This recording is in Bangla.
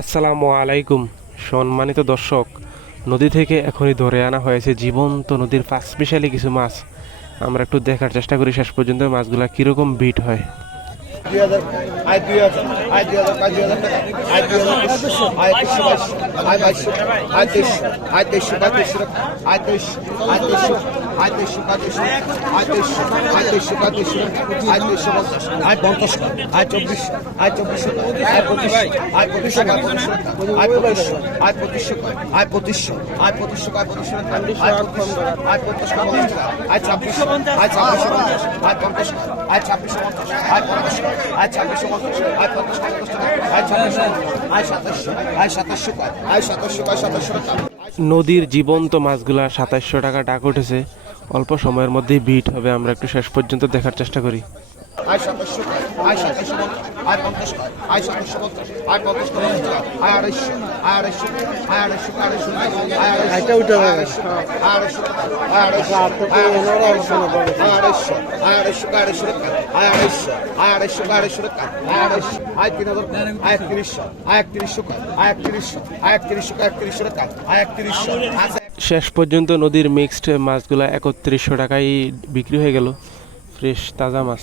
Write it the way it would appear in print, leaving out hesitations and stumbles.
আসসালামু আলাইকুম সম্মানিত দর্শক, নদী থেকে এখনই ধরে আনা হয়েছে জীবন্ত নদীর পাঁচমিশালি কিছু মাছ। আমরা একটু দেখার চেষ্টা করি শেষ পর্যন্ত মাছগুলা কিরকম বিট হয়। 2000 আয় 2000 আয় 2000 আয় 2000 টাকা আয় 2000 আয় 122 আয় 22 আয় 23 আয় 23 আয় 23 আয় 23 আয় 23 আয় 23 আয় 23 আয় 23 আয় 50 আয় 24 আয় 24 আয় 25 আয় 25 আয় 25 আয় 25 আয় 25 আয় 25 আয় 25 আয় 25 আয় 25 আয় 26 আয় 26 আয় 50 আয় 26 আয় 50 আয় 26 আয় 50 আয় 26 আয় 27 আয় 27 আয় 27 আয় 27 নদীর জীবন্ত মাছগুলা 2700 টাকা ডাক উঠেছে। অল্প সময়ের মধ্যেই বিট হবে, আমরা একটু শেষ পর্যন্ত দেখার চেষ্টা করি। আয় 27 আয় 27 আয় 50 আয় 27 আয় 50 আয় 28 আয় 28 আয় 28 আয় 28 এটা উঠে যাবে আয় 28 আয় 28 আয় 28 আয় 28 আয় 28 আয় 3000 আয় 30 আয় 31 আয় 31 আয় 31 আয় 31 টাকা আয় 31 শেষ পর্যন্ত নদীর মিক্সড মাছগুলা 3100 টাকায় বিক্রি হয়ে গেল। ফ্রেশ তাজা মাছ।